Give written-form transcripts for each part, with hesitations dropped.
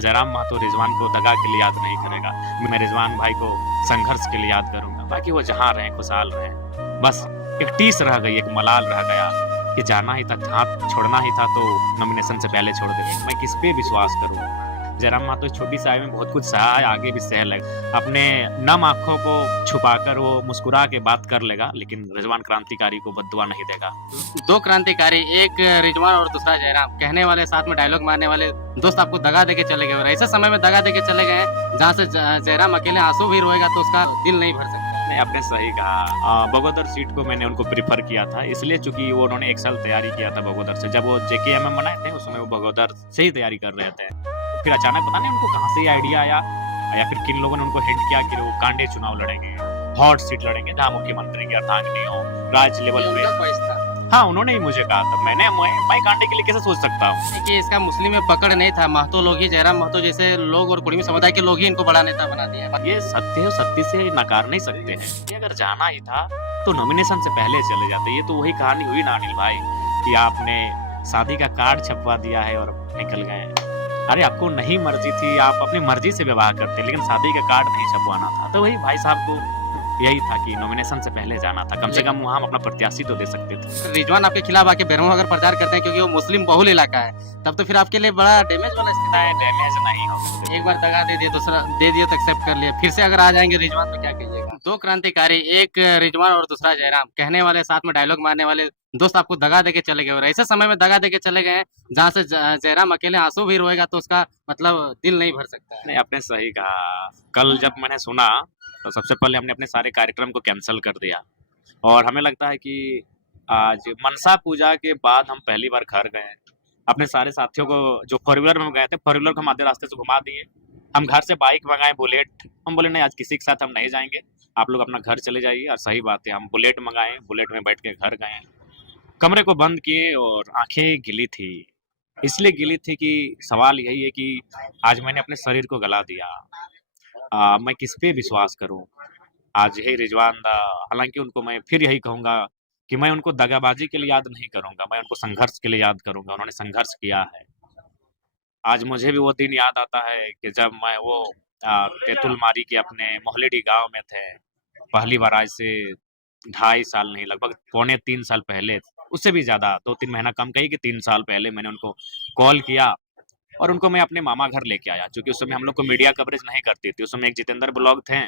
जयराम महतो रिजवान को दगा के लिए याद नहीं करेगा। मैं रिजवान भाई को संघर्ष के लिए याद करूँगा। बाकी वो जहाँ रहें, खुशहाल रहें। बस एक टीस रह गई, एक मलाल रह गया कि जाना ही था, हाथ छोड़ना ही था तो नॉमिनेशन से पहले छोड़ देते। मैं किस पे विश्वास करूँ? जयराम महतो इस छोटी सी आयु में बहुत कुछ सहा है, आगे भी सह लेगा। अपने नम आँखों को छुपाकर वो मुस्कुरा के बात कर लेगा, लेकिन रिजवान क्रांतिकारी को बद्दुआ नहीं देगा। दो क्रांतिकारी, एक रिजवान और दूसरा जयराम, कहने वाले, साथ में डायलॉग मारने वाले दोस्त आपको दगा देके चले गए और ऐसे समय में दगा देके चले गए हैं जहाँ से जयराम अकेले आंसू भी रोएगा तो उसका दिल नहीं भर सकता। नहीं, आपने सही कहा। बगोदर सीट को मैंने उनको प्रेफर किया था, इसलिए चूंकि वो उन्होंने 1 साल तैयारी किया था बगोदर से। जब वो जेकेएमएम बनाए थे उस समय वो बगोदर से ही तैयारी कर रहे थे। फिर अचानक पता नहीं उनको कहाँ से ये आइडिया आया या फिर किन लोगों ने उनको हिंट किया कि वो कांडे चुनाव लड़ेंगे, हॉट सीट लड़ेंगे जहाँ मुख्यमंत्री की अर्धांगिनी हो, राज्य लेवल पे। उनका ख्वाहिश था। हाँ, उन्होंने ही मुझे कहा था। मैं कांडे के लिए कैसे सोच सकता हूँ? देखिए, इसका मुस्लिम में पकड़ नहीं था, महतो लोग ही, जयराम महतो जैसे लोग और कुर्मी समुदाय के लोग ही इनको बड़ा नेता बना दिया। ये सत्य है, सत्य से नकार नहीं सकते हैं। ये अगर जाना ही था तो नॉमिनेशन से पहले चले जाते। ये तो वही कहानी हुई ना अनिल भाई कि आपने शादी का कार्ड छपवा दिया है और निकल गए। अरे आपको नहीं मर्जी थी, आप अपनी मर्जी से विवाह करते, लेकिन शादी का कार्ड नहीं छपवाना था। तो वही भाई साहब को यही था कि नॉमिनेशन से पहले जाना था, कम से कम वहाँ हम अपना प्रत्याशी तो दे सकते थे। रिजवान आपके खिलाफ आके बेरमो अगर प्रचार करते हैं क्योंकि वो मुस्लिम बहुल इलाका है, तब तो फिर आपके लिए बड़ा डैमेज वाला स्थिति है। डैमेज नहीं हो। एक बार दगा दे दिए, दूसरा दे दिए तो एक्सेप्ट कर लिया, फिर से अगर आ जाएंगे रिजवान तो क्या कहिएगा? दो क्रांतिकारी, एक रिजवान और दूसरा जयराम, कहने वाले, साथ में डायलॉग मारने वाले दोस्त आपको दगा देके चले गए और ऐसे समय में दगा देके चले गए हैं जहाँ से जयराम अकेले आंसू भी रोएगा तो उसका मतलब दिल नहीं भर सकता है। नहीं, आपने सही कहा। कल जब मैंने सुना तो सबसे पहले हमने अपने सारे कार्यक्रम को कैंसिल कर दिया और हमें लगता है कि आज मनसा पूजा के बाद हम पहली बार घर गए। अपने सारे साथियों को जो फोर व्हीलर में गए थे, फोर व्हीलर को हम आधे रास्ते से घुमा दिए। हम घर से बाइक मंगाए बुलेट। हम बोले नहीं, आज किसी के साथ हम नहीं जाएंगे, आप लोग अपना घर चले जाइए। और सही बात है, हम बुलेट मंगाए, बुलेट में बैठ के घर गए, कमरे को बंद किए और आंखें गिली थी। इसलिए गिली थी कि सवाल यही है कि आज मैंने अपने शरीर को गला दिया। मैं किस पे विश्वास करूं? आज यही रिजवान दा, हालांकि उनको मैं फिर यही कहूंगा कि मैं उनको दगाबाजी के लिए याद नहीं करूंगा, मैं उनको संघर्ष के लिए याद करूंगा। उन्होंने संघर्ष किया है। आज मुझे भी वो दिन याद आता है कि जब मैं वो तेतुलमारी के अपने मोहलेडी गांव में थे। पहली बार आज से 2.5 साल नहीं, लगभग पौने 3 साल पहले, उससे भी ज़्यादा 2-3 महीना कम कहिए कि 3 साल पहले मैंने उनको कॉल किया और उनको मैं अपने मामा घर लेके आया। क्योंकि उस समय हम लोग को मीडिया कवरेज नहीं करती थी। उस समय एक जितेंद्र ब्लॉग थे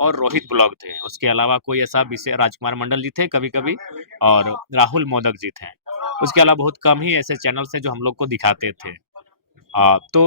और रोहित ब्लॉग थे। उसके अलावा कोई ऐसा विषय राजकुमार मंडल जी थे कभी-कभी और राहुल मोदक जी थे। उसके अलावा बहुत कम ही ऐसे चैनल्स हैं जो हम लोग को दिखाते थे। तो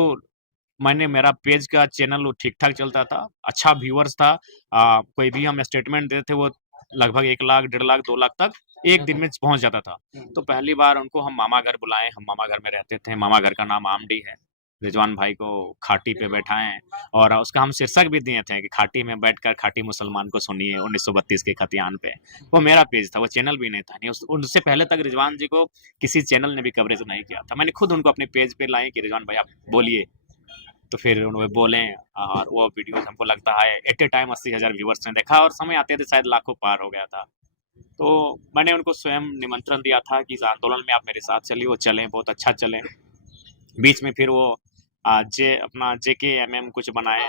मैंने मेरा पेज का चैनल वो ठीक-ठाक चलता था, अच्छा व्यूअर्स था। कोई भी हम स्टेटमेंट देते थे वो लगभग 1 लाख, 1.5 लाख, 2 लाख तक एक दिन में पहुँच जाता था। तो पहली बार उनको हम मामा घर बुलाए, हम मामा घर में रहते थे। मामा घर का नाम आमडी है। रिजवान भाई को खाटी पे बैठाएँ और उसका हम शीर्षक भी दिए थे कि खाटी में बैठकर खाटी मुसलमान को सुनिए 1932 के खतियान पे। वो मेरा पेज था, वो चैनल भी नहीं था। नहीं, उससे पहले तक रिजवान जी को किसी चैनल ने भी कवरेज नहीं किया था। मैंने खुद उनको अपने पेज पे लाए कि रिजवान भाई आप बोलिए। तो फिर उन्होंने बोले और वो वीडियोज़ हमको लगता है एट ए टाइम 80,000 व्यूअर्स ने देखा और समय आते-आते शायद लाखों पार हो गया था। तो मैंने उनको स्वयं निमंत्रण दिया था कि इस आंदोलन में आप मेरे साथ चलिए, वो चलें, बहुत अच्छा चलें। बीच में फिर वो अपना जेकेएमएम कुछ बनाए।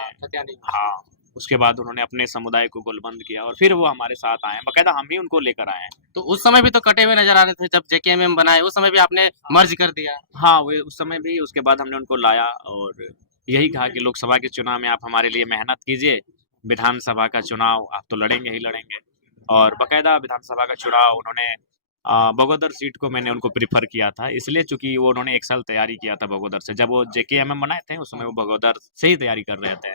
हाँ, उसके बाद उन्होंने अपने समुदाय को गोलबंद किया और फिर वो हमारे साथ आए। बाकायदा हम ही उनको लेकर आए। तो उस समय भी तो कटे हुए नजर आ रहे थे जब जेकेएमएम बनाए, उस समय भी आपने मर्ज कर दिया। हाँ, वो उस समय भी, उसके बाद हमने उनको लाया और यही कहा कि लोकसभा के चुनाव में आप हमारे लिए मेहनत कीजिए, विधानसभा का चुनाव आप तो लड़ेंगे ही लड़ेंगे। और बाकायदा विधानसभा का चुनाव उन्होंने बगोदर सीट को मैंने उनको प्रेफ़र किया था, इसलिए चूँकि वो उन्होंने 1 साल तैयारी किया था बगोदर से। जब वो जेकेएमएम बनाए थे, उस समय वो बगोदर से ही तैयारी कर रहे थे।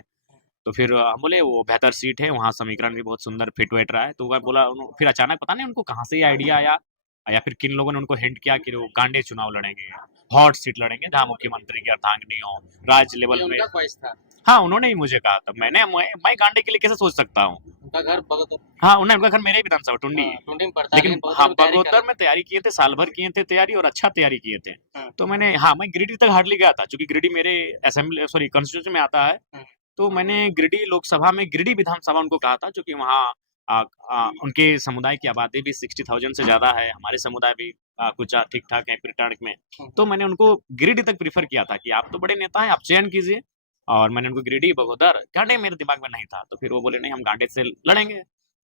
तो फिर हम बोले वो बेहतर सीट है, वहाँ समीकरण भी बहुत सुंदर फिट-वैट रहा है। तो मैं बोला फिर अचानक पता नहीं उनको कहाँ से ये आइडिया आया या फिर किन लोगों ने उनको हिंट किया कि वो कांडे चुनाव लड़ेंगे, हॉट सीट लड़ेंगे जहाँ मुख्यमंत्री की अर्धांगिनी हो, राज्य लेवल पे। उनका ख्वाहिश था। हाँ, उन्होंने ही मुझे कहा था। मैं कांडे के लिए कैसे सोच सकता हूँ? उनका घर बगोदर। हाँ, उनका घर मेरे ही विधानसभा टुंडी। टुंडी में पड़ता है, लेकिन बगोदर हाँ, में तैयारी कर बगोदर रहे में तैयारी किए थे, साल भर किए थे तैयारी और अच्छा तैयारी किए थे। हाँ। तो मैं गिरिडीह तक हार्डली गया था, चूँकि गिरिडीह मेरे कॉन्स्टिट्यूएंसी में आता है। हाँ। तो मैंने गिरिडीह लोकसभा में गिरिडीह विधानसभा उनको कहा था, क्योंकि वहाँ उनके समुदाय की आबादी भी 60,000 से ज़्यादा है, हमारे समुदाय भी कुछ ठीक-ठाक है रिटर्न में। हाँ। तो मैंने उनको गिरिडीह तक प्रेफ़र किया था कि आप तो बड़े नेता हैं, आप चयन कीजिए। और मैंने उनको गिरिडीह, बगोदर, गांडे मेरे दिमाग में नहीं था। तो फिर वो बोले नहीं हम गांडे से लड़ेंगे।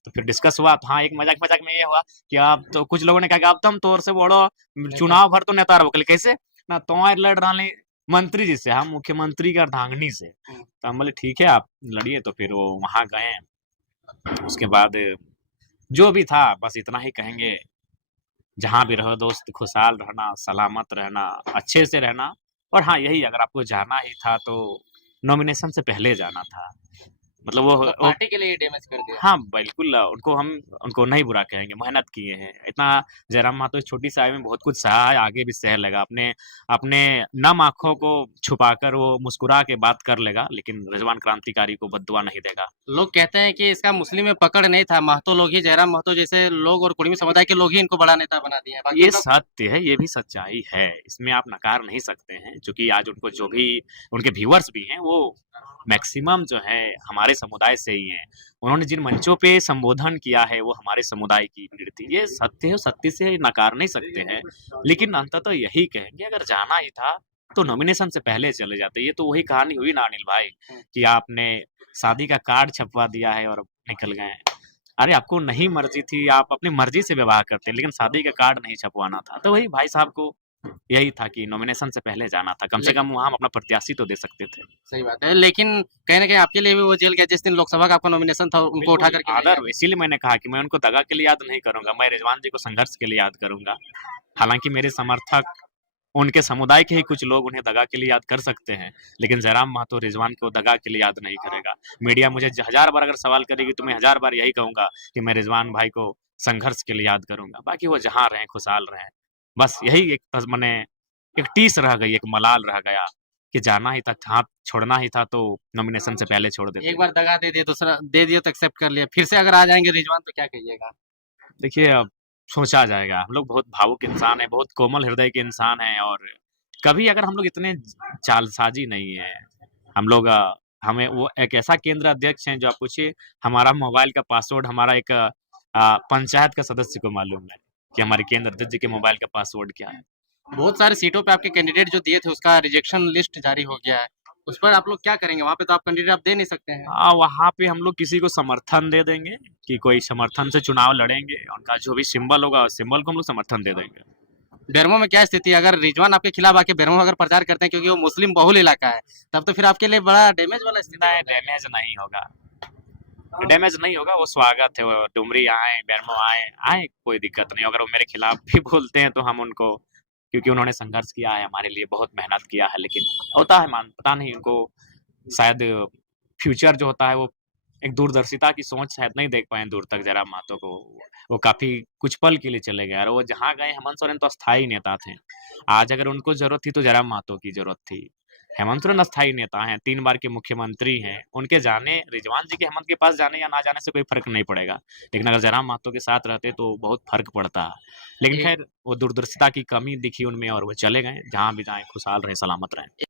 तो फिर डिस्कस हुआ। तो हाँ, एक मजाक-मजाक में ये हुआ कि आप तो कुछ लोगों ने कहा कि अब तुम तोर से बड़ो नेता। चुनाव भर तो नेता रहो। कहले कैसे? ना तोय लड़ रहले मंत्री जी से, हम मुख्यमंत्री के अर्धांगिनी से। तो हम बोले ठीक है आप लड़िए। तो फिर वो वहाँ गए। उसके बाद जो भी था बस इतना ही कहेंगे, जहाँ भी रहो दोस्त खुशहाल रहना, सलामत रहना, अच्छे से रहना। और हाँ, यही अगर आपको जाना ही था तो नॉमिनेशन से पहले जाना था। मतलब मतलब वो पार्टी के लिए डैमेज कर दिया। हाँ, बिल्कुल उनको नहीं बुरा कहेंगे, मेहनत किए हैं। इतना जयराम महतो इस छोटी सी आयु में बहुत कुछ सहा है, आगे भी सह लेगा। अपने अपने नम आँखों को छुपाकर वो मुस्कुरा के बात कर लेगा, लेकिन रिजवान क्रांतिकारी को बद्दुआ नहीं देगा। लोग कहते हैं कि इसका मुस्लिम में पकड़ नहीं था, महतो लोग ही, जयराम महतो जैसे लोग और कुर्मी समुदाय के लोग ही इनको बड़ा नेता बना दिया है। बाकी ये उनका सत्य है, ये भी सच्चाई है, इसमें आप नकार नहीं सकते हैं। चूँकि आज उनको जो भी उनके व्यूअर्स भी हैं, वो मैक्सिमम जो है हमारे समुदाय से ही हैं। उन्होंने जिन मंचों पे संबोधन किया है, वो हमारे समुदाय की भीड़ थी। ये सत्य है, सत्य से नकार नहीं सकते हैं। लेकिन अंततः यही कहेंगे, अगर जाना ही था, तो नॉमिनेशन से पहले चले जाते। ये तो वही कहानी हुई ना अनिल भाई, कि आपने शादी का कार्ड छपवा दिया है और निकल गए। अरे आपको नहीं मर्जी थी, आप अपनी मर्जी से विवाह करते, लेकिन शादी का कार्ड नहीं छपवाना था। तो वही भाई साहब को यही था कि नॉमिनेशन से पहले जाना था। कम से कम वहाँ हम अपना प्रत्याशी तो दे सकते थे। सही बात है, लेकिन कहीं न कहीं आपके लिए भी वो जेल गया जिस दिन लोकसभा का आपका नॉमिनेशन था, उनको उठा करके ले आदर, गया। इसीलिए मैंने कहा कि मैं उनको दगा के लिए याद नहीं करूँगा, मैं रिजवान जी को संघर्ष के लिए याद करूँगा। हालाँकि मेरे समर्थक, उनके समुदाय के ही कुछ लोग उन्हें दगा के लिए याद कर सकते हैं, लेकिन जयराम महतो रिजवान को दगा के लिए याद नहीं करेगा। मीडिया मुझे 1000 बार अगर सवाल करेगी तो मैं 1000 बार यही कहूँगा कि मैं रिजवान भाई को संघर्ष के लिए याद करूँगा। बाकी वो जहाँ रहें, खुशहाल रहें। बस यही एक मने एक टीस रह गई, एक मलाल रह गया कि जाना ही था, हाथ छोड़ना ही था तो नॉमिनेशन से पहले छोड़ देते। एक बार दगा दे दिया, दूसरा दे दिया तो एक्सेप्ट कर लिया, फिर से अगर आ जाएँगे रिजवान तो क्या कहिएगा? देखिए, अब सोचा जाएगा। हम लोग बहुत भावुक इंसान हैं, बहुत कोमल हृदय के इंसान हैं और कभी अगर हम लोग इतने जालसाजी नहीं है। हम लोग हमें वो एक ऐसा केंद्र अध्यक्ष हैं जो आप पूछिए, हमारा मोबाइल का पासवर्ड हमारा एक पंचायत का सदस्य को मालूम है कि हमारे केंद्र अध्यक्ष जी के मोबाइल का पासवर्ड क्या है। बहुत सारे सीटों पे आपके कैंडिडेट जो दिए थे उसका रिजेक्शन लिस्ट जारी हो गया है। उस पर आप लोग क्या करेंगे? वहाँ पे तो आप कैंडिडेट आप दे नहीं सकते हैं। वहाँ पे हम लोग किसी को समर्थन दे देंगे कि कोई समर्थन से चुनाव लड़ेंगे। उनका जो भी सिंबल होगा, सिंबल को हम लोग समर्थन दे देंगे। बेरमो में क्या स्थिति है? अगर रिजवान आपके खिलाफ आके बेरमो में अगर प्रचार करते हैं क्योंकि वो मुस्लिम बहुल इलाका है, तब तो फिर आपके लिए बड़ा डैमेज वाला स्थिति नहीं, हो जाएगा। डैमेज नहीं होगा। डैमेज नहीं होगा, वो स्वागत है। वो डुमरी आए, बेरमो आए, आए, कोई दिक्कत नहीं। अगर वो मेरे खिलाफ भी बोलते हैं तो हम उनको, क्योंकि उन्होंने संघर्ष किया है हमारे लिए, बहुत मेहनत किया है, लेकिन होता है पता नहीं उनको शायद फ्यूचर जो होता है वो एक दूरदर्शिता की सोच शायद नहीं देख पाए दूर तक जयराम महतो को। वो काफ़ी कुछ पल के लिए चले गए और वो जहाँ गए, हेमंत सोरेन तो अस्थायी नेता थे। आज अगर उनको ज़रूरत थी तो जयराम महतो की ज़रूरत थी। हेमंत सोरेन अस्थायी नेता हैं, 3 बार के मुख्यमंत्री हैं। उनके जाने, रिजवान जी के हेमंत के पास जाने या ना जाने से कोई फ़र्क नहीं पड़ेगा। लेकिन अगर जयराम महतो के साथ रहते तो बहुत फ़र्क पड़ता। लेकिन एक ख़ैर वो दूरदर्शिता की कमी दिखी उनमें और वो चले गए। जहाँ भी जाएँ खुशहाल रहें, सलामत रहें।